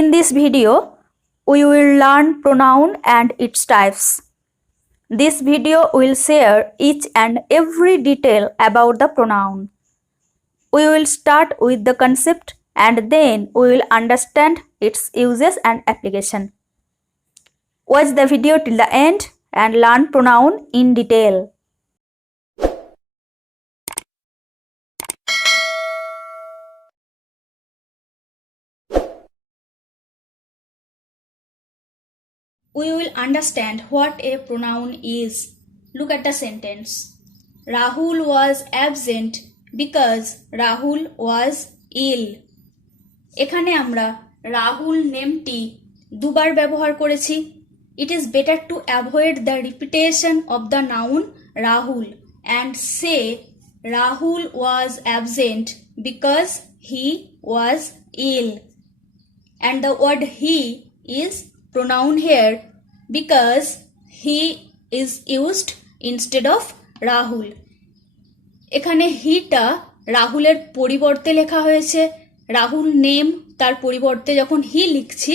In this video, we will learn pronoun and its types. This video will share each and every detail about the pronoun. We will start with the concept and then we will understand its uses and application. Watch the video till the end and learn pronoun in detail. We will understand what a pronoun is. Look at the sentence. Rahul was absent because Rahul was ill. এখানে আমরা রাহুল নেমটি দুবার ব্যবহার করেছি. It is better to avoid the repetition of the noun Rahul and say Rahul was absent because he was ill. And the word he is pronoun here because he is used instead of Rahul. এখানে হিটা রাহুলের পরিবর্তে লেখা হয়েছে. Rahul name তার পরিবর্তে যখন হি লিখছি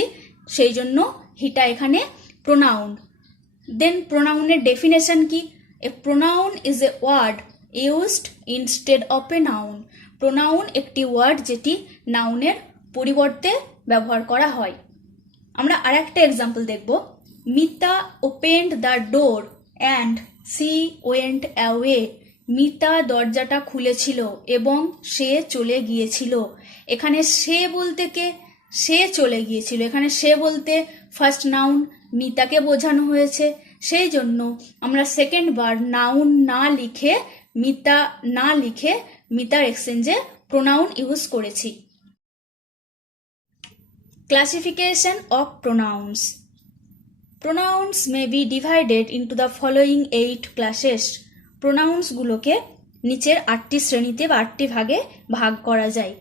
সেই জন্য হিটা এখানে প্রোনাউন. দেন প্রোনাউনের ডেফিনেশন কি? A pronoun is a word used instead of a noun. Pronoun একটি ওয়ার্ড যেটি নাউনের পরিবর্তে ব্যবহার করা হয়. আমরা আরেকটা এক্সাম্পল দেখব. Mita opened the door and she went away. Mita দরজাটা খুলেছিল এবং সে চলে গিয়েছিল. এখানে সে বলতে কে? সে চলে গিয়েছিল. এখানে সে বলতে ফার্স্ট নাউন মিতাকে বোঝানো হয়েছে. সেই জন্য আমরা সেকেন্ড বার নাউন না লিখে মিতার এক্সচেঞ্জে প্রোনাউন ইউজ করেছি. Classification of pronouns. Pronouns may be divided into the following 8 classes. Pronouns গুলোকে নিচের 8টি শ্রেণীতে বা 8টি ভাগে ভাগ করা যায়.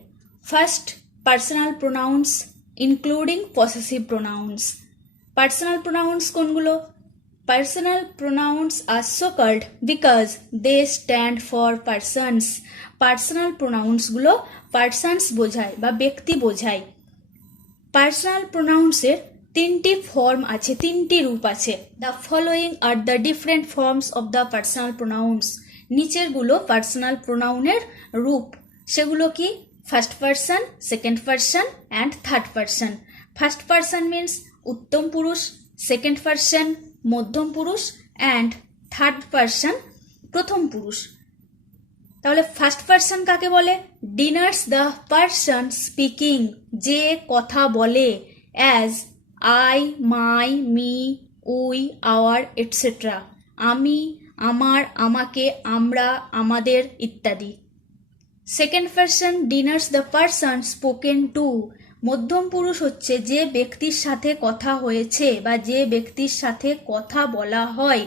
First, personal pronouns including possessive pronouns. Personal pronouns কোনগুলো? Personal pronouns are so called because they stand for persons. Personal pronouns গুলো persons বোঝায় বা ব্যক্তি বোঝায়. পার্সোনাল প্রোনাউন্সের 3টি ফর্ম আছে, 3টি রূপ আছে. The following are the different forms of the personal pronouns. নিচেরগুলো পার্সোনাল প্রোনাউনের রূপ. সেগুলো কি? First person, second person and third person. First person means উত্তম পুরুষ, সেকেন্ড পার্সন মধ্যম পুরুষ অ্যান্ড থার্ড পার্সন প্রথম পুরুষ. তাহলে ফার্স্ট পার্সন কাকে বলে? ডিনার্স দ্য পার্সন স্পিকিং, যে কথা বলে. As I, my, me, we, our etcetera. আমি, আমার, আমাকে, আমরা, আমাদের ইত্যাদি. Second person denotes the person spoken to. মধ্যম পুরুষ হচ্ছে যে ব্যক্তির সাথে কথা হয়েছে বা যে ব্যক্তির সাথে কথা বলা হয়.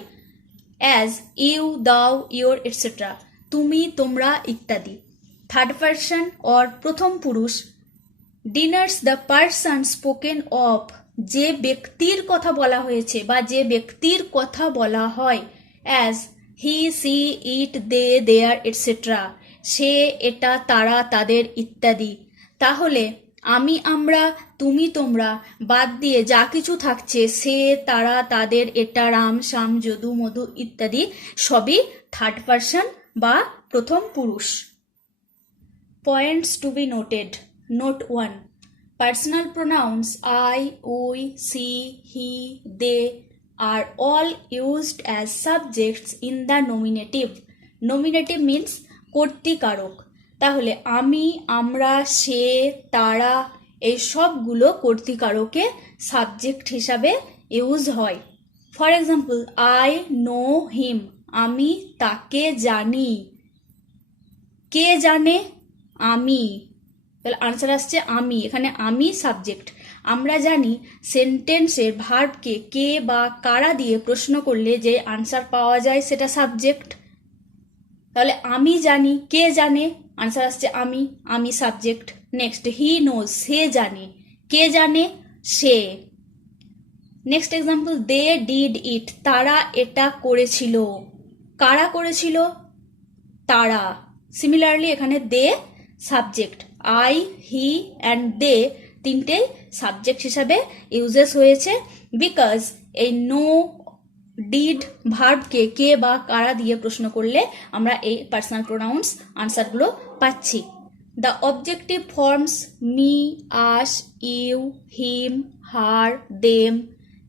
অ্যাজ ইউ, দাও, ইয়োর এটসেট্রা. তুমি, তোমরা ইত্যাদি. থার্ড পার্সন অর প্রথম পুরুষ diners the person spoken of, যে ব্যক্তির কথা বলা হয়েছে বা যে ব্যক্তির কথা বলা হয়. As he, she, it, they, their etcetera. সে, এটা, তারা, তাদের ইত্যাদি. তাহলে আমি, আমরা, তুমি, তোমরা বাদ দিয়ে যা কিছু থাকছে সে, তারা, তাদের, এটা, রাম, শ্যাম, যদু, মধু ইত্যাদি সবই থার্ড পার্সন বা প্রথম পুরুষ. Points two be noted. Note 1. Personal pronouns I, we, she, he, they are all used as subjects in the nominative. Nominative means কর্তৃকারক. তাহলে আমি, আমরা, সে, তারা এই সবগুলো কর্তৃকারকে সাবজেক্ট হিসাবে ইউজ হয়. For example, I know him, আমি তাকে জানি. কে জানে? আমি. তাহলে আনসার আসছে আমি. এখানে আমি সাবজেক্ট. আমরা জানি সেন্টেন্সের ভার্বকে কে বা কারা দিয়ে প্রশ্ন করলে যে আনসার পাওয়া যায় সেটা সাবজেক্ট. তাহলে আমি জানি, কে জানে? আনসার আসছে আমি, আমি সাবজেক্ট. নেক্সট, হি নোজ, সে জানে. কে জানে? সে. Next example, they did it, তারা এটা করেছিল. কারা করেছিল? তারা. সিমিলারলি এখানে they subject, I, he and they তিনটেই সাবজেক্ট হিসাবে ইউজেস হয়েছে, বিকজ এই নো, ডিড, ভার্বকে কে বা কারা দিয়ে প্রশ্ন করলে আমরা এই পার্সোনাল প্রোনাউন্স আনসারগুলো পাচ্ছি। The objective forms me, us, you, him, her, them,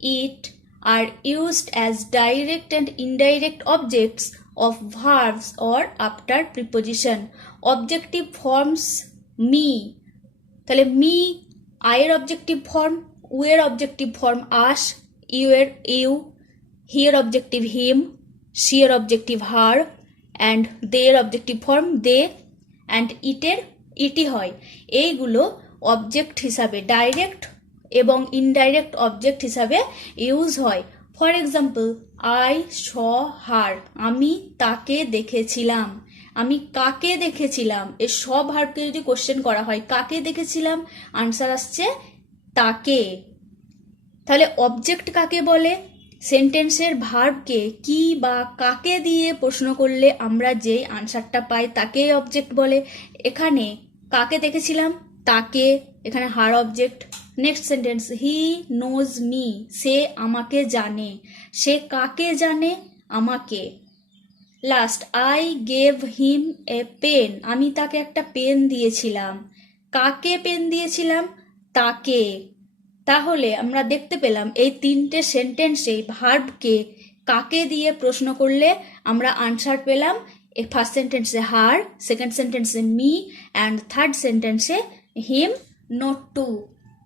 it are used as direct and indirect objects of verbs or after preposition. Objective forms me, তাহলে মি আয়ের অবজেক্টিভ ফর্ম, উ এর অবজেক্টিভ ফর্ম আস, ইউ এর you, হি এর objective হিম, C এর objective her, and they এর objective form they, and ইটের ইটি হয়। এইগুলো অবজেক্ট হিসাবে ডাইরেক্ট এবং ইনডাইরেক্ট অবজেক্ট হিসাবে ইউজ হয়। ফর এক্সাম্পল, আই স হার, আমি তাকে দেখেছিলাম। আমি কাকে দেখেছিলাম, এই সব ভার্বকে যদি কোশ্চেন করা হয় কাকে দেখেছিলাম, আনসার আসছে তাকে। তাহলে অবজেক্ট কাকে বলে? সেন্টেন্সের ভার্বকে কি বা কাকে দিয়ে প্রশ্ন করলে আমরা যে আনসারটা পাই তাকে অবজেক্ট বলে। এখানে কাকে দেখেছিলাম, তাকে, এখানে her object. Next sentence, he knows me, সে আমাকে জানে। সে কাকে জানে? আমাকে। Last, I gave him a pen, আমি তাকে একটা পেন দিয়েছিলাম। কাকে পেন দিয়েছিলাম? তাকে। তাহলে আমরা দেখতে পেলাম এই তিনটে সেন্টেন্সে ভার্বকে কাকে দিয়ে প্রশ্ন করলে আমরা আনসার পেলাম। ফার্স্ট সেন্টেন্সে হার, সেকেন্ড সেন্টেন্সে মি, অ্যান্ড থার্ড সেন্টেন্সে him. Note 2,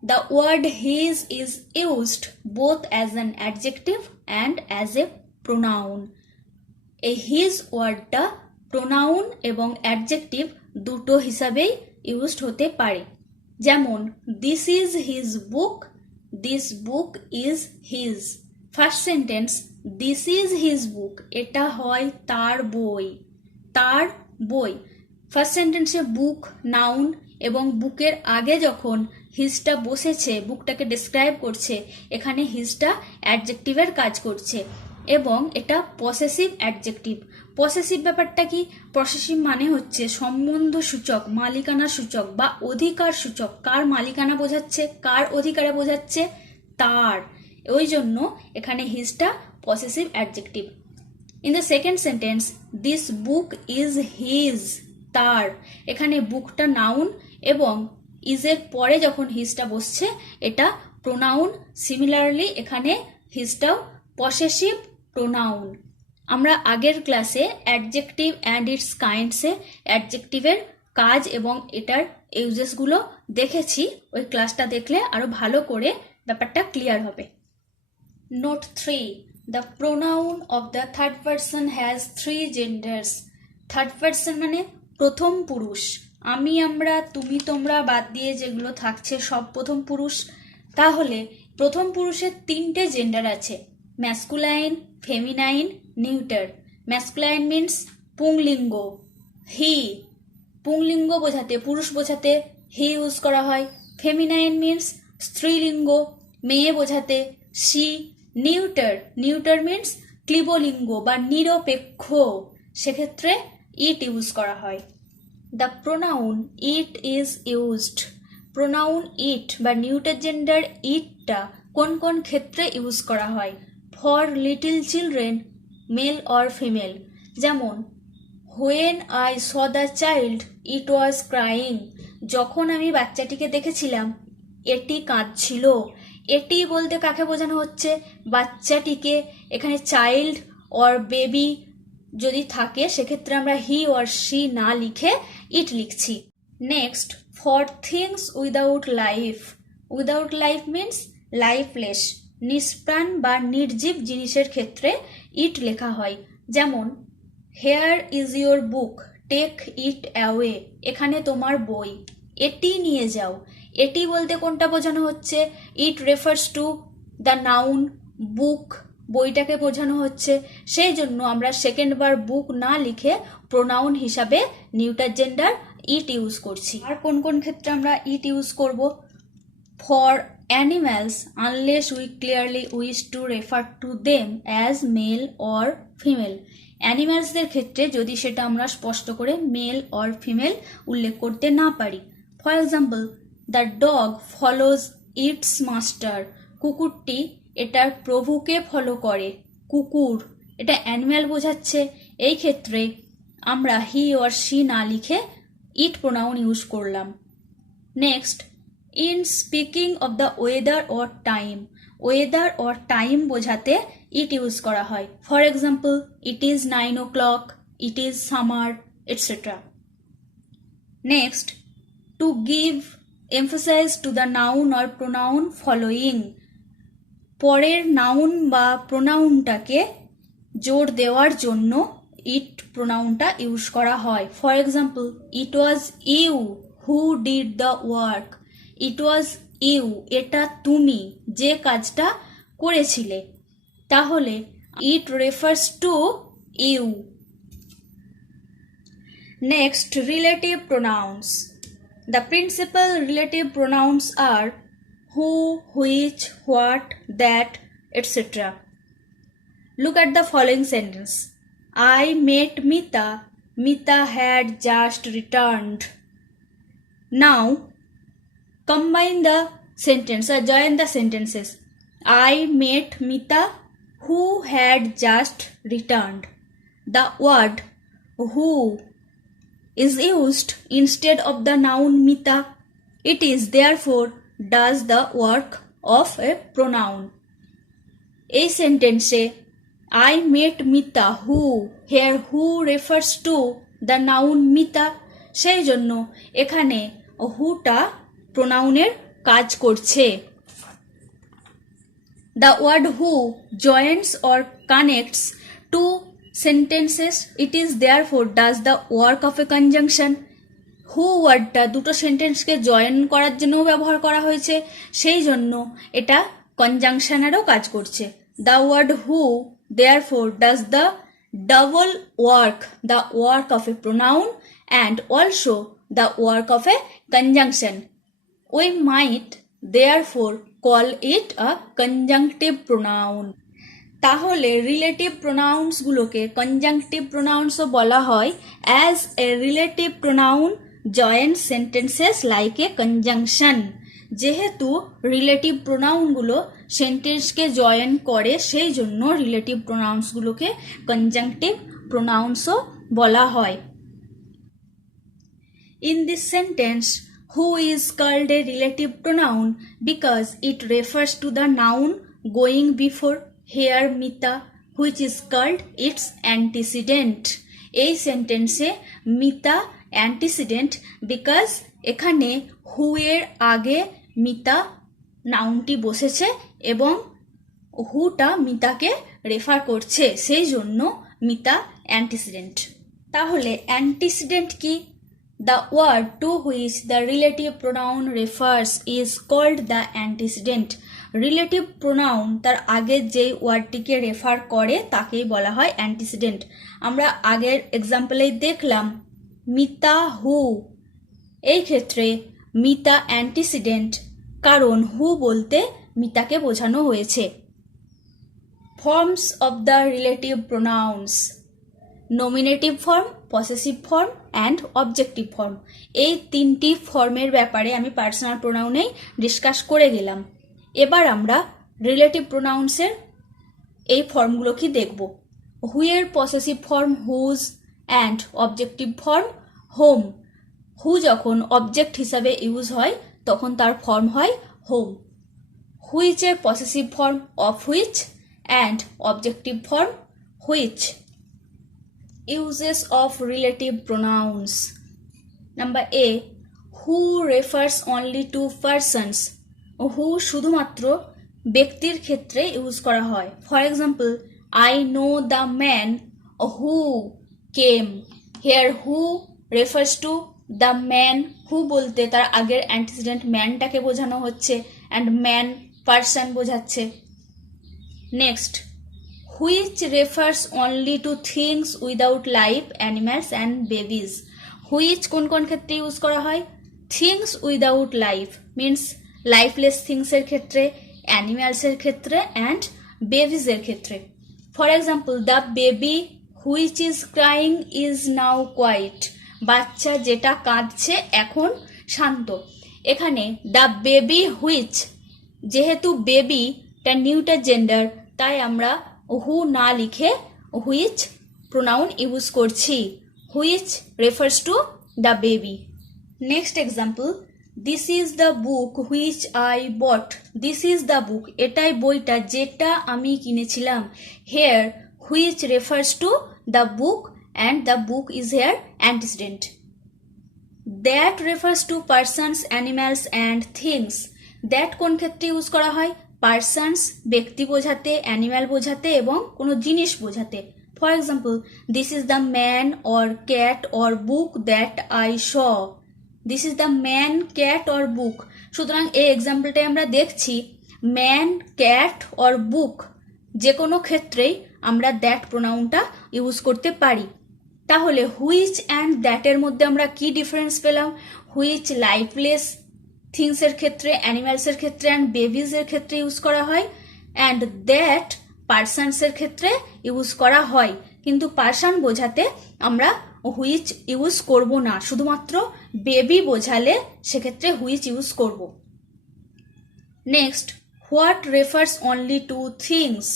the word his is used both as an adjective and as a pronoun. এই হিজ ওয়ার্ডটা প্রোনাউন এবং অ্যাডজেক্টিভ দুটো হিসাবেই ইউজড হতে পারে। যেমন, this is his book, this book is his. First sentence, this is his book, এটা হয় তার বই, তার বই। ফার্স্ট সেন্টেন্সে বুক নাউন, এবং বুকের আগে যখন হিজটা বসেছে, বুকটাকে ডিসক্রাইব করছে, এখানে হিজটা অ্যাডজেক্টিভের কাজ করছে এবং এটা পসেসিভ অ্যাডজেক্টিভ। পসেসিভ ব্যাপারটা কি? পসেসিভ মানে হচ্ছে সম্বন্ধ সূচক, মালিকানা সূচক বা অধিকার সূচক। কার মালিকানা বোঝাচ্ছে, কার অধিকারে বোঝাচ্ছে? তার। ওই জন্য এখানে হিজটা possessive adjective. In the second sentence, this book is his, তার। এখানে বুকটা নাউন এবং ইজের পরে যখন হিজটা বসছে এটা প্রোনাউন। সিমিলারলি এখানে হিজটাও পসেসিভ প্রোনাউন। আমরা আগের ক্লাসে অ্যাডজেক্টিভ অ্যান্ড ইটস কাইন্ডসে অ্যাডজেক্টিভের কাজ এবং এটার ইউজেসগুলো দেখেছি। ওই ক্লাসটা দেখলে আরো ভালো করে ব্যাপারটা ক্লিয়ার হবে। Note 3, the pronoun of the third person has 3 genders. Third person মানে প্রথম পুরুষ। আমি, আমরা, তুমি, তোমরা বাদ দিয়ে যেগুলো থাকছে সব প্রথম পুরুষ। তাহলে প্রথম পুরুষের 3টে জেন্ডার আছে, masculine, feminine, neuter. Masculine means পুংলিঙ্গ, হি। পুংলিঙ্গ বোঝাতে, পুরুষ বোঝাতে হি ইউজ করা হয়। ফেমিনাইন মিন্স স্ত্রীলিঙ্গ, মেয়ে বোঝাতে সি। নিউটার, নিউটার মিন্স ক্লিবলিঙ্গ বা নিরপেক্ষ, সেক্ষেত্রে ইট ইউজ করা হয়। The pronoun it is used. Pronoun it বা নিউটার জেন্ডার ইটটা কোন কোন ক্ষেত্রে ইউজ করা হয়? For little children, male or female. যেমন, when I saw the child it was crying, যখন আমি বাচ্চাটিকে দেখেছিলাম এটি কাঁদছিল। এটি বলতে কাকে বোঝানো হচ্ছে? বাচ্চাটিকে। এখানে চাইল্ড অর বেবি যদি থাকে সেক্ষেত্রে আমরা হি অর শি না লিখে ইট লিখছি। Next, for things without life. Without life means lifeless, নিষ্প্রাণ বা নির্জীব জিনিসের ক্ষেত্রে ইট লেখা হয়। যেমন, here is your book, take it away, এখানে তোমার বই, এটি নিয়ে যাও। এটি বলতে কোনটা বোঝানো হচ্ছে? It refers to the noun book, বইটাকে বোঝানো হচ্ছে। সেই জন্য আমরা সেকেন্ড বার বুক না লিখে প্রোনাউন হিসাবে নিউটার জেন্ডার ইট ইউজ করছি। আর কোন কোন ক্ষেত্রে আমরা ইট ইউজ করব? For animals unless we clearly wish to refer to them as male or female. অ্যানিম্যালসদের ক্ষেত্রে যদি সেটা আমরা স্পষ্ট করে মেল অর ফিমেল উল্লেখ করতে না পারি। For example, the dog follows its master, কুকুরটি এটার প্রভুকে ফলো করে। কুকুর এটা অ্যানিম্যাল বোঝাচ্ছে, এই ক্ষেত্রে আমরা হি অর শি না লিখে ইট প্রোনাউন ইউজ করলাম। Next, in speaking of the weather or time, weather or time বোঝাতে ইট ইউজ করা হয়। For example, it is 9 o'clock, it is summer, etcetera. Next, to give emphasise to the noun or pronoun following, পরের noun বা প্রোনাউনটাকে জোর দেওয়ার জন্য ইট প্রোনাউনটা use করা হয়। For example, it was you who did the work, it was you এটা তুমি যে কাজটা করেছিলে, তাহলে it refers to you. Next, relative pronouns. The principal relative pronouns are who, which, what, that, etc. Look at the following sentence. I met Mita. Mita had just returned. Now, combine the sentence or join the sentences. I met Mita who had just returned. The word who is used instead of the noun Mita. It is therefore does the work of a pronoun. এই সেন্টেন্সে I met Mita who, here who refers to the noun Mita, সেই জন্য এখানে whoটা প্রোনাউনের কাজ করছে। The word who joins or connects two sentences. It is therefore does the work of a conjunction. হু ওয়ার্ডটা দুটো সেন্টেন্সকে join করার জন্য ব্যবহার করা হয়েছে, সেই জন্য এটা কনজাংশনেরও কাজ করছে। The word who therefore does the double work, the work of a pronoun and also the work of a conjunction. We might therefore call it a conjunctive pronoun. তাহলে রিলেটিভ প্রোনাউন্সগুলোকে কনজাংটিভ প্রোনাউন্সও বলা হয়, as a relative pronoun joins sentences like a conjunction. যেহেতু relative প্রোনাউনগুলো সেন্টেন্সকে join করে, সেই জন্য রিলেটিভ প্রোনাউন্সগুলোকে কনজাংটিভ প্রোনাউন্সও বলা হয়। In this sentence, who is called a relative pronoun because it refers to the noun going before, here Mita, which is called its antecedent. এই সেন্টেন্সে মিতা অ্যান্টিসিডেন্ট বিকজ এখানে হু এর আগে মিতা নাউনটি বসেছে এবং হুটা মিতাকে রেফার করছে, সেই জন্য মিতা অ্যান্টিসিডেন্ট। তাহলে অ্যান্টিসিডেন্ট কি? The word to which the relative pronoun refers is called the antecedent. Relative pronoun তার আগের যে ওয়ার্ডটিকে রেফার করে তাকেই বলা হয় অ্যান্টিসিডেন্ট। আমরা আগের এক্সাম্পলেই দেখলাম মিতা হু, এই ক্ষেত্রে মিতা অ্যান্টিসিডেন্ট কারণ হু বলতে মিতাকে বোঝানো হয়েছে। Forms of the relative pronouns: nominative form, possessive form and objective form. এই তিনটি ফর্মের ব্যাপারে আমি পার্সোনাল প্রোনাউনেই ডিসকাস করে গেলাম। এবার আমরা রিলেটিভ প্রোনাউন্সের এই ফর্মগুলো কি দেখব। হুয়ের possessive form whose and objective form whom. Who যখন অবজেক্ট হিসাবে ইউজ হয় তখন তার ফর্ম হয় হোম। হুইচের possessive form of which and objective form which. Uses of relative pronouns. Number A, who refers only to persons. Who শুধুমাত্র ব্যক্তির ক্ষেত্রে ইউজ করা হয়। For example, I know the man who came. Here who refers to the man. who বলতে তার আগের antecedent ম্যানটাকে বোঝানো হচ্ছে অ্যান্ড ম্যান পার্সন বোঝাচ্ছে। Next, which refers only to things without life, animals and babies. which কোন কোন ক্ষেত্রে use করা হয়? things without life means lifeless থিংসের ক্ষেত্রে, অ্যানিম্যালসের ক্ষেত্রে অ্যান্ড বেবিজের ক্ষেত্রে। For example, the baby which is crying is now quiet. বাচ্চা যেটা কাঁদছে এখন শান্ত। এখানে দ্য বেবি হুইচ, যেহেতু বেবিটা নিউটার জেন্ডার, তাই আমরা হু না লিখে হুইচ প্রোনাউন ইউজ করছি। Which refers to the baby. Next example, this is the book which I bought. This is the book, এটাই বইটা যেটা আমি কিনেছিলাম। Here which refers to the book and the book is here antecedent. That refers to persons, animals and things. That কোন ক্ষেত্রে use করা হয়? Persons ব্যক্তি বোঝাতে, অ্যানিম্যাল বোঝাতে এবং কোনো জিনিস বোঝাতে। For example, this is the man or cat or book that I saw. This is the man, cat or book. সুতরাং এই এক্সাম্পলটাই আমরা দেখছি ম্যান, ক্যাট অর বুক যে কোনো ক্ষেত্রেই আমরা দ্যাট প্রোনাউনটা ইউজ করতে পারি। তাহলে হুইচ অ্যান্ড দ্যাটের মধ্যে আমরা কি ডিফারেন্স পেলাম? হুইচ লাইফলেস থিংসের ক্ষেত্রে, অ্যানিম্যালসের ক্ষেত্রে অ্যান্ড বেবিজের ক্ষেত্রে ইউজ করা হয়, অ্যান্ড দ্যাট পার্সনসের ক্ষেত্রে ইউজ করা হয়। কিন্তু পার্সন বোঝাতে আমরা হুইচ ইউজ করব না, শুধুমাত্র বেবি বোঝালে সেক্ষেত্রে হুইচ ইউজ করব। Next, what refers only to things.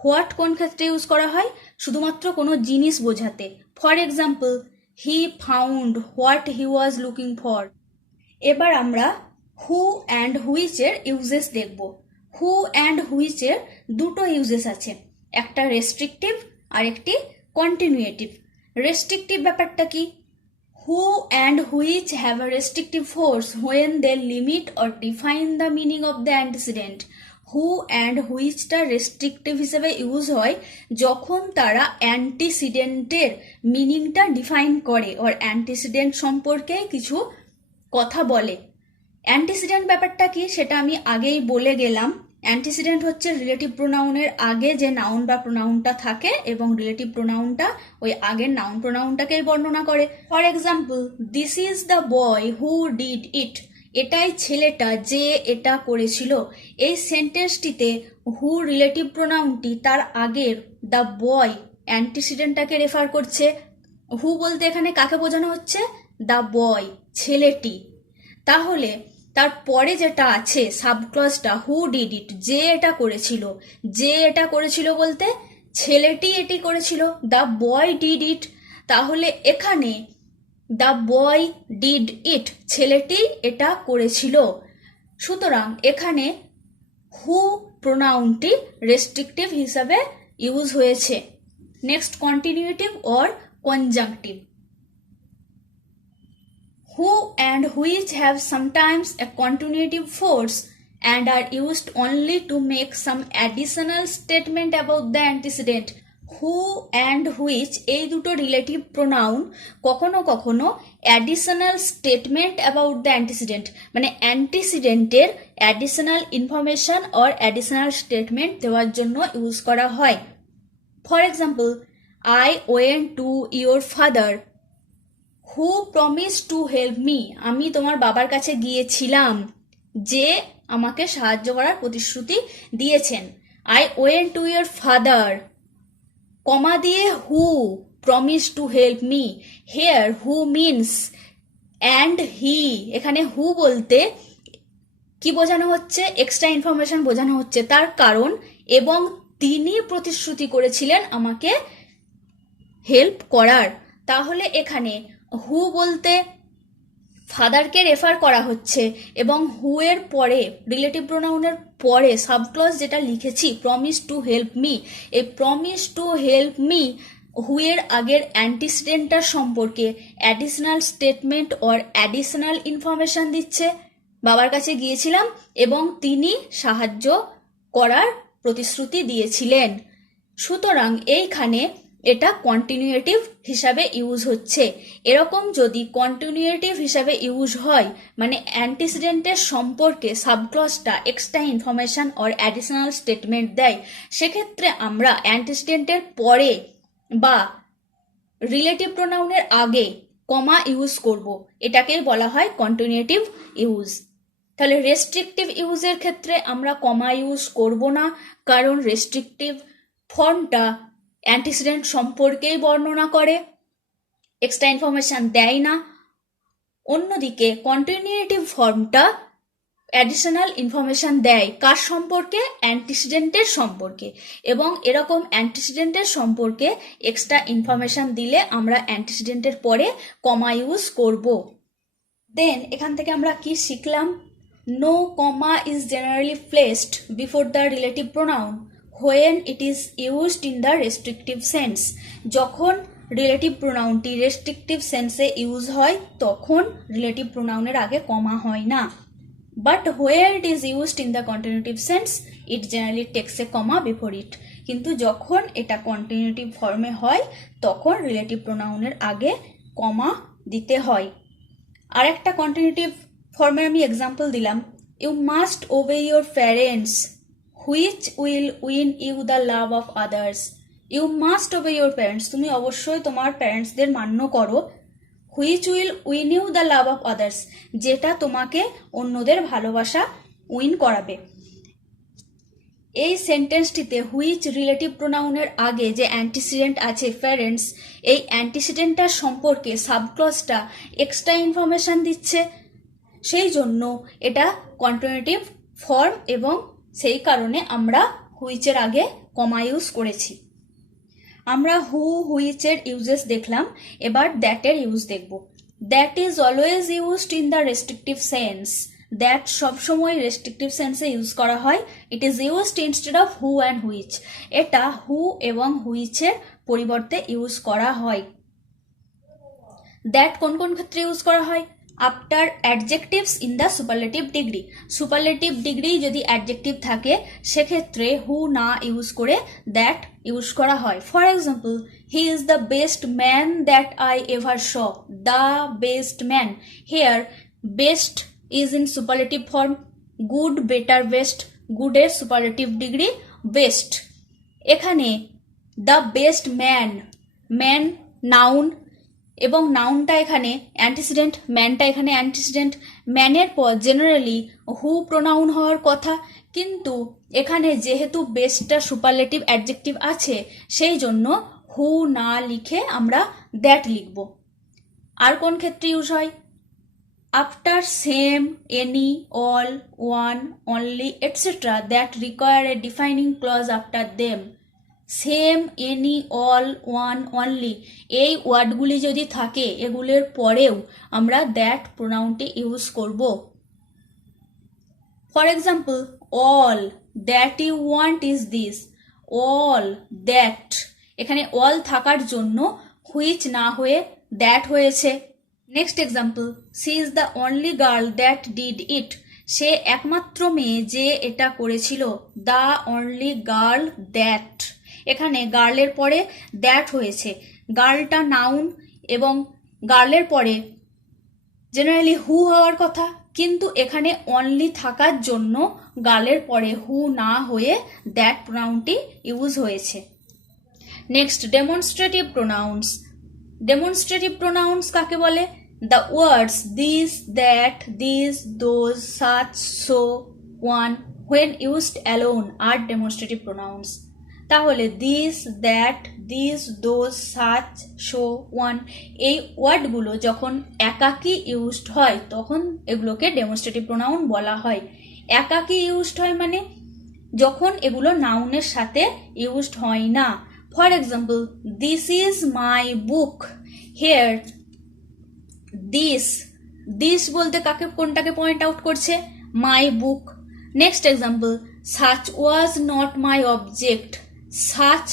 What কোন ক্ষেত্রে ইউজ করা হয়? শুধুমাত্র কোনো জিনিস বোঝাতে। For example, he found what he was looking for. এবার আমরা হু অ্যান্ড হুইচের ইউজেস দেখব। হু অ্যান্ড হুইচের দুটো ইউজেস আছে, একটা রেস্ট্রিকটিভ আর একটি কন্টিনিউয়েটিভ। রেস্ট্রিকটিভ ব্যাপারটা কি? Who and which have a restrictive force when they limit or define the meaning of the antecedent. Who and হুইচটা রেস্ট্রিকটিভ হিসেবে ইউজ হয় যখন তারা অ্যান্টিসিডেন্টের মিনিংটা ডিফাইন করে ওর অ্যান্টিসিডেন্ট সম্পর্কে কিছু কথা বলে। অ্যান্টিসিডেন্ট ব্যাপারটা কি সেটা আমি আগেই বলে গেলাম। অ্যান্টিসিডেন্ট হচ্ছে রিলেটিভ প্রোনাউনের আগে যে নাউন বা প্রোনাউনটা থাকে এবং রিলেটিভ প্রোনাউনটা ওই আগের নাউন প্রোনাউনটাকেই বর্ণনা করে। For example, this is the boy who did it. এটাই ছেলেটা যে এটা করেছিল। এই সেন্টেন্সটিতে হু রিলেটিভ প্রোনাউনটি তার আগের দ্য বয় অ্যান্টিসিডেন্টটাকে রেফার করছে। হু বলতে এখানে কাকে বোঝানো হচ্ছে? দ্য বয়, ছেলেটি। তাহলে তারপরে যেটা আছে সাবক্লজটা হু ডিড ইট, যে এটা করেছিল। যে এটা করেছিল বলতে ছেলেটি এটি করেছিল, দ্য বয় ডিড ইট। তাহলে এখানে দ্য বয় ডিড ইট, ছেলেটি এটা করেছিল। সুতরাং এখানে হু প্রোনাউনটি রেস্ট্রিকটিভ হিসাবে ইউজ হয়েছে। Next, continuative or conjunctive. Who and which have sometimes a continuative force and are used only to make some additional statement about the antecedent. Who and which এই দুটো রিলেটিভ প্রোনাউন কখনো কখনো additional statement about the antecedent, মানে অ্যান্টিসিডেন্টের additional information or additional statement দেওয়ার জন্য use করা হয়। For example, I went to your father who promise to help me. আমি তোমার বাবার কাছে গিয়েছিলাম যে আমাকে সাহায্য করার প্রতিশ্রুতি দিয়েছেন। I went to your father, comma দিয়ে who promise to help me. Here who means and he. এখানে হু বলতে কি বোঝানো হচ্ছে? এক্সট্রা ইনফরমেশন বোঝানো হচ্ছে, তার কারণ এবং তিনি প্রতিশ্রুতি করেছিলেন আমাকে হেল্প করার। তাহলে এখানে হু বলতে ফাদারকে রেফার করা হচ্ছে এবং হু এর পরে রিলেটিভ প্রোনাউনের পরে সাবক্লজ যেটা লিখেছি প্রমিস টু হেল্প মি, এই promise to help me who এর আগের অ্যান্টিসিডেন্টটার সম্পর্কে additional statement or additional information দিচ্ছে। বাবার কাছে গিয়েছিলাম এবং তিনি সাহায্য করার প্রতিশ্রুতি দিয়েছিলেন। সুতরাং এইখানে এটা কন্টিনিউয়েটিভ হিসাবে ইউজ হচ্ছে। এরকম যদি কন্টিনিউয়েটিভ হিসাবে ইউজ হয়, মানে অ্যান্টিসিডেন্টের সম্পর্কে সাবক্লজটা extra information or additional statement দেয়, সেক্ষেত্রে আমরা অ্যান্টিসিডেন্টের পরে বা রিলেটিভ প্রোনাউনের আগে কমা ইউজ করব। এটাকেই বলা হয় কন্টিনিউয়েটিভ ইউজ। তাহলে রেস্ট্রিকটিভ ইউজের ক্ষেত্রে আমরা কমা ইউজ করব না, কারণ রেস্ট্রিকটিভ ফর্মটা অ্যান্টিসিডেন্ট সম্পর্কেই বর্ণনা করে, এক্সট্রা ইনফরমেশন দেয় না। অন্যদিকে কন্টিনিউটিভ ফর্মটা অ্যাডিশনাল ইনফরমেশন দেয় কার সম্পর্কে, অ্যান্টিসিডেন্টের সম্পর্কে, এবং এরকম অ্যান্টিসিডেন্টের সম্পর্কে এক্সট্রা ইনফরমেশন দিলে আমরা অ্যান্টিসিডেন্টের পরে কমা ইউজ করব। দেন এখান থেকে আমরা কি শিখলাম? No comma is generally placed before the relative pronoun when it is used in the restrictive sense. যখন রিলেটিভ প্রোনাউনটি রেস্ট্রিকটিভ সেন্সে ইউজ হয় তখন রিলেটিভ প্রোনাউনের আগে কমা হয় না। But where it is used in the continuative sense, it generally takes a comma before it. কিন্তু যখন এটা কন্টিনিউটিভ ফর্মে হয় তখন রিলেটিভ প্রোনাউনের আগে কমা দিতে হয়। আর একটা কন্টিনিউটিভ ফর্মের আমি এক্সাম্পল দিলাম, you must obey your parents which will win you the love of others. You must obey your parents, তুমি অবশ্যই তোমার প্যারেন্টসদের মান্য করো। Which will win you the love of others, যেটা তোমাকে অন্যদের ভালোবাসা উইন করাবে। এই সেন্টেন্সটিতে হুইচ রিলেটিভ প্রোনাউনের আগে যে অ্যান্টিসিডেন্ট আছে প্যারেন্টস, এই অ্যান্টিসিডেন্টটার সম্পর্কে সাবক্লজটা এক্সট্রা ইনফরমেশন দিচ্ছে, সেই জন্য এটা কন্টিনিউটিভ ফর্ম এবং সেই কারণে আমরা হুইচের আগে কমা ইউজ করেছি। আমরা হু হুইচের ইউজেস দেখলাম, এবার দ্যাটের ইউজ দেখব। That is always used in the restrictive sense. That সবসময় রেস্ট্রিকটিভ সেন্সে ইউজ করা হয়। ইট is used instead of who and which. এটা হু এবং হুইচের পরিবর্তে ইউজ করা হয়। দ্যাট কোন কোন ক্ষেত্রে ইউজ করা হয়? After adjectives in the superlative degree. Superlative degree যদি অ্যাডজেক্টিভ থাকে সেক্ষেত্রে হু না ইউজ করে দ্যাট ইউজ করা হয়। For example, he is the best man that I ever saw. The best man, here best is in superlative form. Good, better, best, গুডের superlative degree best. এখানে the best man, man noun এবং নাউনটা এখানে antecedent, ম্যানটা এখানে antecedent. ম্যানের পর generally হু pronoun হওয়ার কথা, কিন্তু এখানে যেহেতু বেস্টটা সুপারলেটিভ অ্যাডজেক্টিভ আছে সেই জন্য হু না লিখে আমরা দ্যাট লিখব। আর কোন ক্ষেত্রে ইউজ হয়? After same, any, all, one, only etcetera that require a defining clause after them. Same, any, all, one, only এই ওয়ার্ডগুলি যদি থাকে এগুলোর পরেও আমরা দ্যাট প্রোনাউনটি ইউজ করব। For example, all that you want is this. All that, এখানে অল থাকার জন্য হুইচ না হয়ে দ্যাট হয়েছে। Next example, she is the only girl that did it. সে একমাত্র মেয়ে যে এটা করেছিল। দ্য অনলি গার্ল দ্যাট, এখানে গার্লের পরে দ্যাট হয়েছে। গার্লটা নাউন এবং গার্লের পরে জেনারেলি হু হওয়ার কথা, কিন্তু এখানে অনলি থাকার জন্য গার্লের পরে হু না হয়ে দ্যাট প্রোনাউনটি ইউজ হয়েছে। Next, demonstrative pronouns. Demonstrative pronouns কাকে বলে? The words this, that, this, those, such, so, one when used alone are demonstrative pronouns. তাহলে this, that, this, those, such, show, one এই ওয়ার্ডগুলো যখন একাকী ইউজড হয় তখন এগুলোকে ডেমনস্ট্রেটিভ প্রোনাউন বলা হয়। একাকী ইউজড হয় মানে যখন এগুলো নাউনের সাথে ইউজড হয় না। For example, this is my book. Here this, this বলতে কাকে, কোনটাকে পয়েন্ট আউট করছে? My book. Next example, such was not my object. Such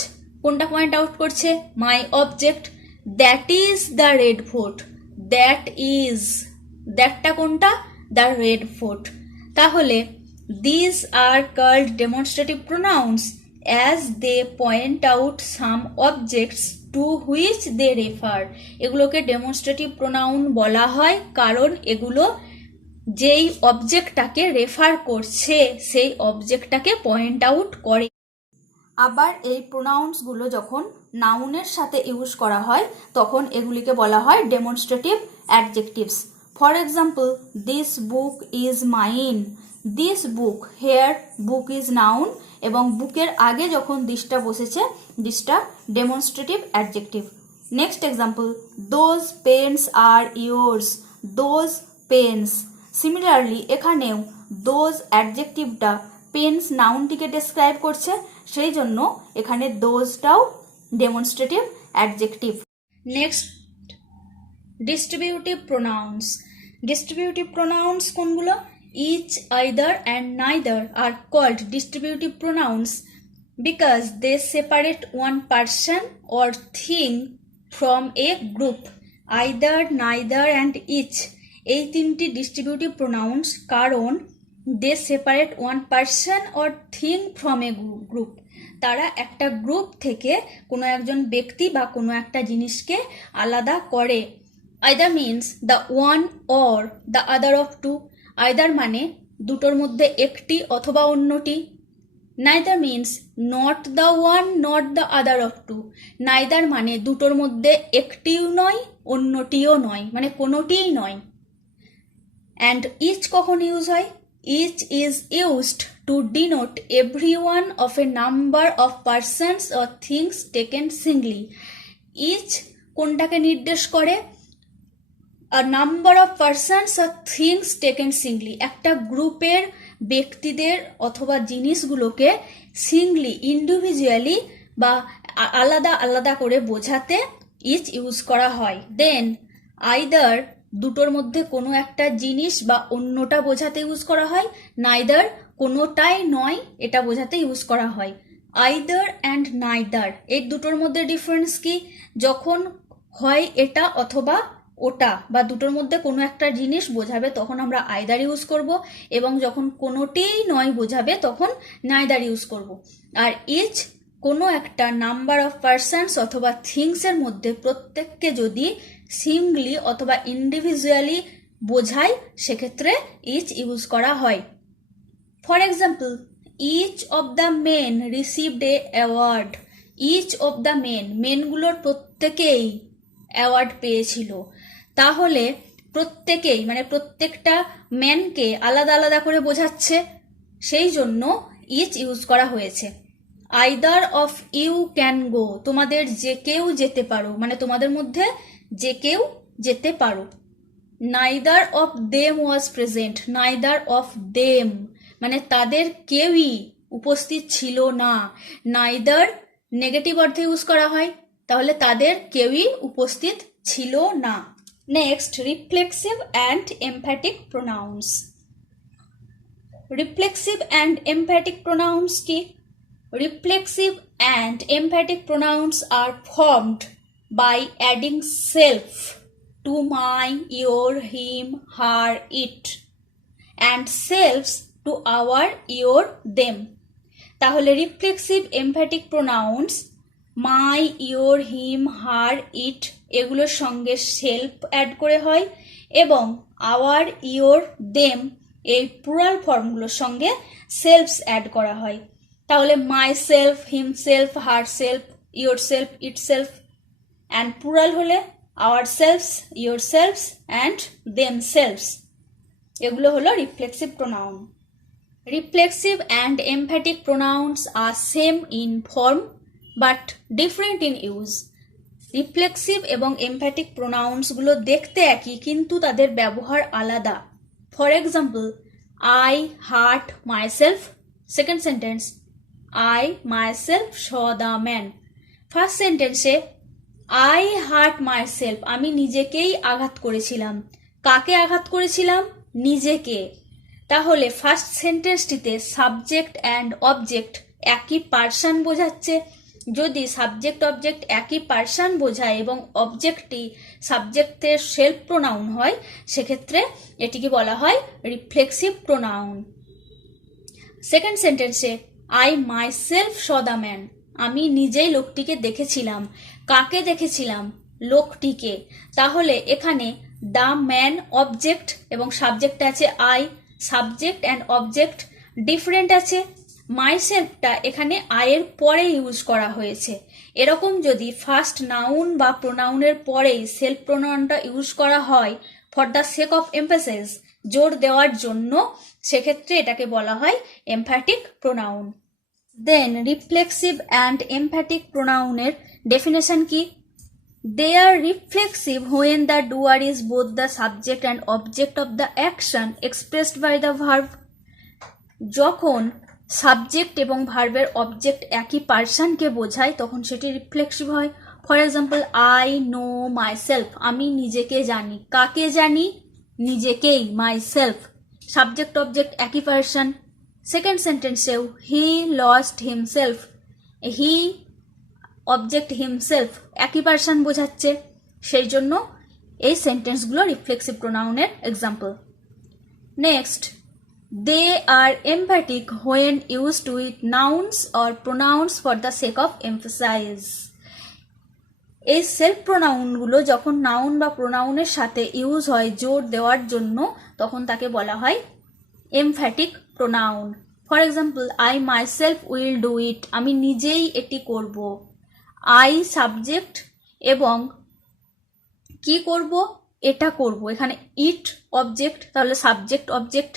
কোনটা পয়েন্ট আউট করছে? My object. That is the Red Fort. That is, দ্যাটটা কোনটা? The Red Fort. তাহলে this are called demonstrative pronouns as they point out some objects to which they refer. এগুলোকে demonstrative pronoun বলা হয় কারণ এগুলো যেই অবজেক্টটাকে রেফার করছে সেই অবজেক্টটাকে পয়েন্ট আউট করে। আবার এই প্রোনাউন্সগুলো যখন নাউনের সাথে ইউজ করা হয় তখন এগুলিকে বলা হয় demonstrative adjectives. For example, this book is mine. This book, here book is noun এবং বুকের আগে যখন দিসটা বসেছে দিসটা demonstrative adjective. Next example, those pens are yours. Those pens. Similarly এখানেও দোজ অ্যাডজেক্টিভটা পেন্স নাউনটিকে ডেসক্রাইব করছে, সেই জন্য এখানে দোজটাও demonstrative adjective. Next, distributive pronouns. Distributive pronouns কোনগুলো? Each, either and neither are called distributive pronouns because they separate one person or thing from a group. Either, neither and each এই তিনটি distributive pronounce কারণ they separate one person or thing from a group, তারা একটা group থেকে কোনো একজন ব্যক্তি বা কোনো একটা জিনিসকে আলাদা করে। either means the one or the other of two. either মানে দুটোর মধ্যে একটি অথবা অন্যটি। neither means not the one not the other of two. neither মানে দুটোর মধ্যে একটিও নয় অন্যটিও নয়, মানে কোনোটিই নয়। and each কখন ইউজ হয়? each is used to denote every one of a number of persons or things taken singly. each কোনটাকে নির্দেশ করে? a number of persons or things taken singly, একটা গ্রুপের ব্যক্তিদের অথবা জিনিসগুলোকে সিঙ্গলি ইন্ডিভিজুয়ালি বা আলাদা আলাদা করে বোঝাতে ইচ ইউজ করা হয়। দেন আইদার দুটোর মধ্যে কোনো একটা জিনিস বা অন্যটা বোঝাতে ইউজ করা হয়। নাইদার কোনোটাই নয় এটা বোঝাতে ইউজ করা হয়। আইদার অ্যান্ড নাইদার এই দুটোর মধ্যে ডিফারেন্স কি? যখন হয় এটা অথবা ওটা বা দুটোর মধ্যে কোনো একটা জিনিস বোঝাবে তখন আমরা আইদার ইউজ করব, এবং যখন কোনোটিই নয় বোঝাবে তখন নাইদার ইউজ করব। আর ইচ কোনো একটা নাম্বার অফ পার্সনস অথবা থিংসের মধ্যে প্রত্যেককে যদি সিঙ্গলি অথবা ইন্ডিভিজুয়ালি বোঝায় সেক্ষেত্রে ইচ ইউজ করা হয়। For example, each of the men received a award. Each of the men, মেনগুলোর প্রত্যেকেই অ্যাওয়ার্ড পেয়েছিল। তাহলে প্রত্যেকেই মানে প্রত্যেকটা ম্যানকে আলাদা আলাদা করে বোঝাচ্ছে, সেই জন্য ইচ ইউজ করা হয়েছে। Either of you can go, তোমাদের যে কেউ যেতে পারো, মানে তোমাদের মধ্যে যে কেউ যেতে পারো। Neither of them was present. Neither of them মানে তাদের কেউই উপস্থিত ছিল না। নাইদার নেগেটিভ অর্থে ইউজ করা হয়, তাহলে তাদের কেউই উপস্থিত ছিল না। Next, reflexive and emphatic pronounce. Reflexive and emphatic pronounce কি? Reflexive and emphatic pronouns are formed by adding self to my, your, him, her, it, and selves to our, your, them. তাহলে reflexive emphatic pronouns my, your, him, her, it এগুলোর সঙ্গে self add করে হয়, এবং our, your, them এই plural ফর্মগুলোর সঙ্গে selves add করা হয়। তাহলে myself, himself, herself, yourself, itself, and plural হলে ourselves, yourselves and themselves. এগুলো হলো reflexive pronoun. Reflexive and emphatic pronouns are same in form but different in use. Reflexive এবং emphatic প্রোনাউন্সগুলো দেখতে একই কিন্তু তাদের ব্যবহার আলাদা। For example, I hurt myself. Second sentence, I myself saw the man. First সেন্টেন্সে I hurt myself, আমি নিজেকেই আঘাত করেছিলাম। কাকে আঘাত করেছিলাম? নিজেকে। তাহলে ফার্স্ট সেন্টেন্সটিতে সাবজেক্ট অ্যান্ড অবজেক্ট একই পার্সন বোঝাচ্ছে। যদি সাবজেক্ট অবজেক্ট একই পার্সন বোঝায় এবং অবজেক্টটি সাবজেক্টের সেলফ প্রোনাউন হয় সেক্ষেত্রে এটিকে বলা হয় রিফ্লেক্সিভ প্রোনাউন। সেকেন্ড সেন্টেন্সে I my self saw the man, আমি নিজেই লোকটিকে দেখেছিলাম। কাকে দেখেছিলাম? লোকটিকে। তাহলে এখানে দ্য ম্যান অবজেক্ট এবং সাবজেক্ট আছে I, subject and object different আছে। মাই সেলফটা এখানে আয়ের পরে ইউজ করা হয়েছে। এরকম যদি ফার্স্ট নাউন বা প্রোনাউনের পরেই সেলফ প্রোনাউনটা ইউজ করা হয় for the sake of emphasis, জোর দেওয়ার জন্য, সেক্ষেত্রে এটাকে বলা হয় emphatic pronoun. Then reflexive and emphatic প্রোনাউনের ডেফিনেশন কি? They are reflexive when the doer is both the subject and object of the action expressed by the verb. যখন সাবজেক্ট এবং ভার্বের অবজেক্ট একই পার্সনকে বোঝায় তখন সেটি রিফ্লেক্সিভ হয়। For example, I know myself, আমি নিজেকে জানি। কাকে জানি? নিজেকেই, মাই সেলফ। সাবজেক্ট অবজেক্ট একই পার্সন। সেকেন্ড সেন্টেন্সেও he lost himself, he object himself একই পার্সন বোঝাচ্ছে, সেই জন্য এই সেন্টেন্সগুলো রিফ্লেক্সিভ প্রোনাউনের example. Next, they are emphatic when used with nouns or pronouns for the sake of emphasis. এই সেলফ প্রোনাউনগুলো যখন নাউন বা প্রোনাউনের সাথে ইউজ হয় জোর দেওয়ার জন্য তখন তাকে বলা হয় emphatic pronoun. For example, I myself will do it, আমি নিজেই এটি করব। আই সাবজেক্ট এবং কি করব? এটা করব। এখানে ইট অবজেক্ট, তাহলে সাবজেক্ট অবজেক্ট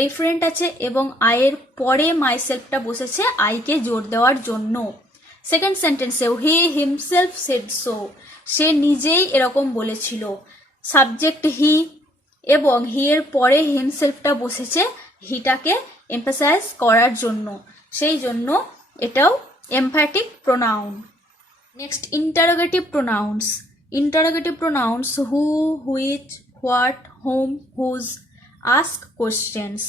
ডিফারেন্ট আছে এবং আয়ের পরে মাইসেলফটা বসেছে আইকে জোর দেওয়ার জন্য। সেকেন্ড সেন্টেন্সেও হি হিমসেলফ সেড সো, সে নিজেই এরকম বলেছিল। সাবজেক্ট হি এবং হি এর পরে হিমসেলফটা বসেছে হিটাকে এমফাসাইজ করার জন্য, সেই জন্য এটাও emphatic pronoun. Next, interrogative pronouns. Interrogative pronouns who, which, what, whom, whose ask questions.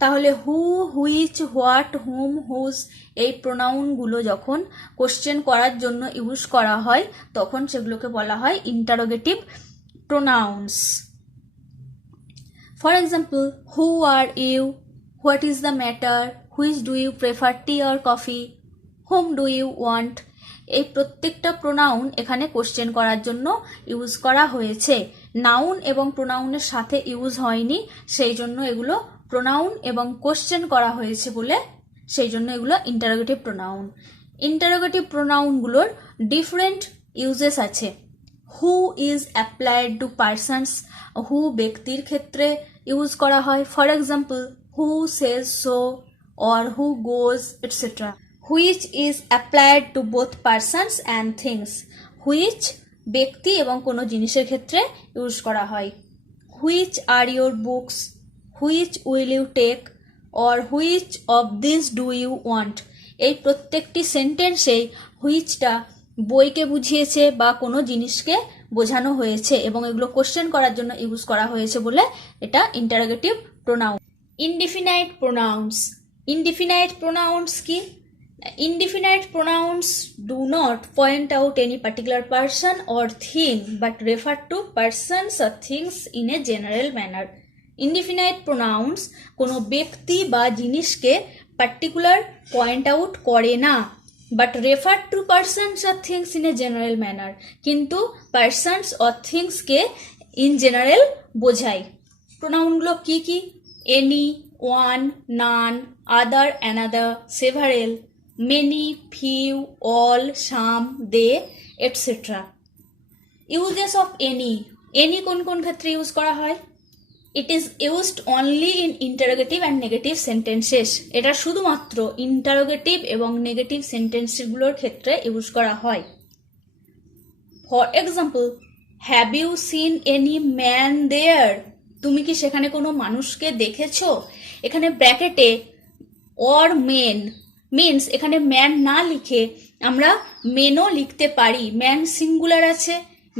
তাহলে who, which, what, whom, whose এই প্রোনাউনগুলো যখন কোশ্চেন করার জন্য ইউজ করা হয় তখন সেগুলোকে বলা হয় interrogative pronouns. For example, who are you, what is the matter, which do you prefer, tea or coffee, whom do you want. এই প্রত্যেকটা প্রোনাউন এখানে কোশ্চেন করার জন্য ইউজ করা হয়েছে, নাউন এবং প্রোনাউনের সাথে ইউজ হয়নি, সেই জন্য এগুলো প্রোনাউন এবং কোশ্চেন করা হয়েছে বলে সেই জন্য এগুলো ইন্টারোগেটিভ প্রোনাউন। ইন্টারোগেটিভ প্রোনাউনগুলোর ডিফারেন্ট ইউজেস আছে। Who is applied to persons, who ব্যক্তির ক্ষেত্রে ইউজ করা হয়। For example, who says so or who goes etcetera. Which is applied to both persons and things, which ব্যক্তি এবং কোনো জিনিসের ক্ষেত্রে ইউজ করা হয়। Which are your books, which will you take or which of this do you want. এই প্রত্যেকটি সেন্টেন্সেই হুইচটা বইকে বুঝিয়েছে বা কোনো জিনিসকে বোঝানো হয়েছে এবং এগুলো কোশ্চেন করার জন্য ইউজ করা হয়েছে বলে এটা interrogative pronoun. Indefinite pronounce. Indefinite pronounce কি? Indefinite pronouns do not point out any particular person or thing but refer to persons or things in a general manner. Indefinite pronouns কোনো ব্যক্তি বা জিনিসকে পার্টিকুলার পয়েন্ট আউট করে না, but refer to persons or things in a general manner, কিন্তু persons or থিংসকে in general বোঝায়। প্রোনাউনগুলো কি কি? Any, one, none, other, another, several, many, few, all, some, they, etc. Uses of any. Any কোন কোন ক্ষেত্রে ইউজ করা হয়? It is used only in interrogative and negative sentences. এটা শুধুমাত্র ইন্টারোগেটিভ এবং নেগেটিভ সেন্টেন্সগুলোর ক্ষেত্রে ইউজ করা হয়। For example, have you seen any man there, তুমি কি সেখানে কোনো মানুষকে দেখেছো? এখানে ব্র্যাকেটে অর মেন মিনস এখানে ম্যান না লিখে আমরা মেনও লিখতে পারি। ম্যান সিঙ্গুলার আছে,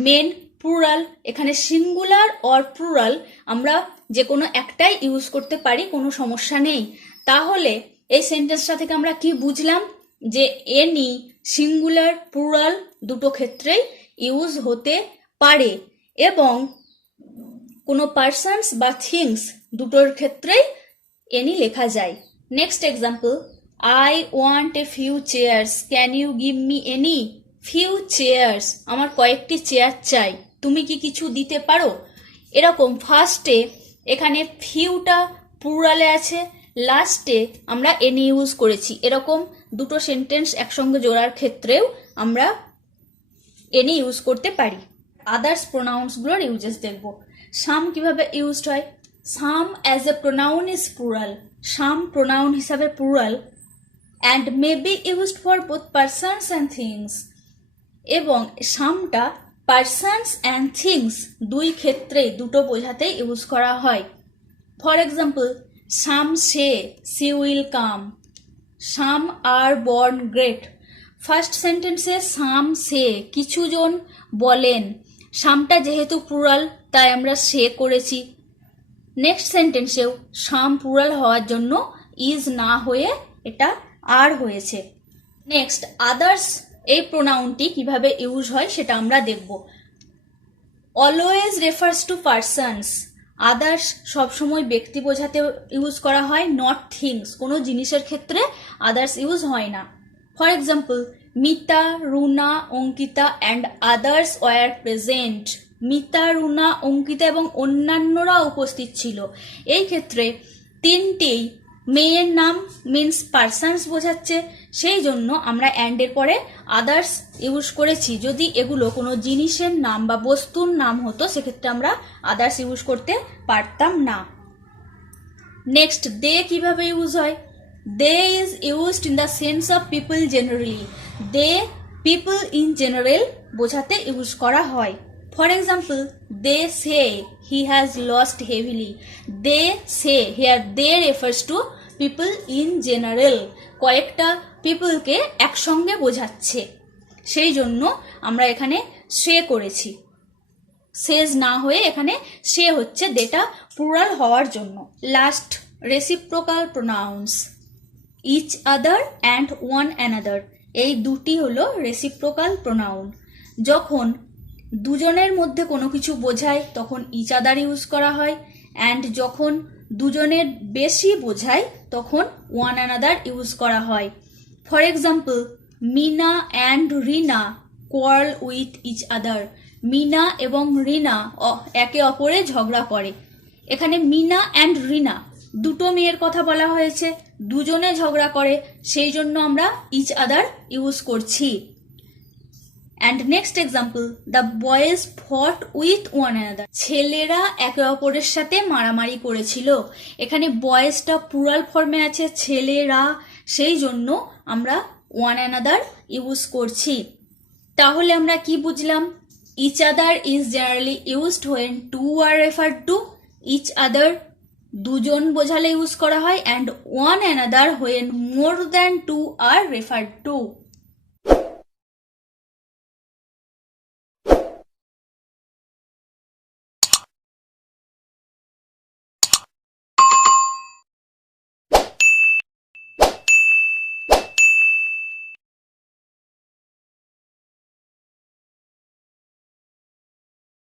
মেন প্লুরাল, এখানে সিঙ্গুলার অর প্লুরাল আমরা যে কোনো একটাই ইউজ করতে পারি, কোনো সমস্যা নেই। তাহলে এই সেন্টেন্সটা থেকে আমরা কি বুঝলাম? যে এনি সিঙ্গুলার প্লুরাল দুটো ক্ষেত্রেই ইউজ হতে পারে এবং কোনো পার্সনস বা থিংস দুটোর ক্ষেত্রেই এনি লেখা যায়। Next example, I want a few chairs. Can you give me any? Few chairs. আমার কয়েকটি চেয়ার চাই, তুমি কি কিছু দিতে পারো? এরকম ফার্স্টে এখানে ফিউটা প্লুরালে আছে, লাস্টে আমরা এনি ইউজ করেছি। এরকম দুটো সেন্টেন্স একসঙ্গে জোড়ার ক্ষেত্রেও আমরা এনি ইউজ করতে পারি। আদার্স প্রোনাউন্সগুলোর ইউজেস দেখব। সাম কিভাবে ইউজড হয়? Some as a pronoun is plural. Some pronoun হিসাবে plural and may be used for both persons and things. এবং সামটা পারসনস অ্যান্ড থিংস দুই ক্ষেত্রে দুটো বোঝাতে ইউজ করা হয়। For example, some see will come, some are born great. First সেন্টেন্সে some সে কিছুজন বলেন, সামটা যেহেতু প্লুরাল তাই আমরা সে করেছি। নেক্সট সেন্টেন্সেও সাম প্লুরাল হওয়ার জন্য ইজ না হয়ে এটা আর হয়েছে। নেক্সট আদার্স, এই প্রোনাউনটি কিভাবে ইউজ হয় সেটা আমরা দেখব। Always refers to persons. Others সবসময় ব্যক্তি বোঝাতে ইউজ করা হয়, নট থিংস। কোনো জিনিসের ক্ষেত্রে আদার্স ইউজ হয় না। For example, Mita, Runa, Ankita and others were present. Mita, Runa, Ankita এবং অন্যান্যরা উপস্থিত ছিল। এই ক্ষেত্রে তিনটেই মেয়ের নাম মিন্স পারসনস বোঝাচ্ছে, সেই জন্য আমরা অ্যান্ডের পরে আদার্স ইউজ করেছি। যদি এগুলো কোনো জিনিসের নাম বা বস্তুর নাম হতো সেক্ষেত্রে আমরা আদার্স ইউজ করতে পারতাম না। নেক্সট, দে কিভাবে ইউজ হয়? They is used in the sense of people generally. They people in general বোঝাতে ইউজ করা হয়। For example, they say he has lost heavily. They say here they refers to people in general. কয়েকটা পিপলকে একসঙ্গে বোঝাচ্ছে, সেই জন্য আমরা এখানে সে করেছি। সেজ না হয়ে এখানে সে হচ্ছে, দেটা প্লুরাল হওয়ার জন্য। Last, reciprocal pronouns. Each other and one another, এই দুটি হলো রেসিপ্রোকাল প্রোনাউন। যখন দুজনের মধ্যে কোনো কিছু বোঝায় তখন ইচ আদার ইউজ করা হয়, অ্যান্ড যখন দুজনের বেশি বোঝায় তখন ওয়ান অ্যানাদার ইউজ করা হয়। For example, Meena and Reena quarrel with each other. Meena এবং রিনা একে অপরে ঝগড়া করে। এখানে মিনা অ্যান্ড রিনা দুটো মেয়ের কথা বলা হয়েছে, দুজনে ঝগড়া করে, সেই জন্য আমরা ইচ আদার ইউজ করছি। And next example, the boys ফট উইথ ওয়ান অ্যানাদার। ছেলেরা একে অপরের সাথে মারামারি করেছিল। এখানে বয়েজটা প্লুরাল ফর্মে আছে, ছেলেরা, সেই জন্য আমরা ওয়ান অ্যানাদার ইউজ করছি। তাহলে আমরা কি বুঝলাম? Each other is generally used when two are referred to. Each other দুজন বোঝালে ইউজ করা হয়, and one another when more than two are referred two.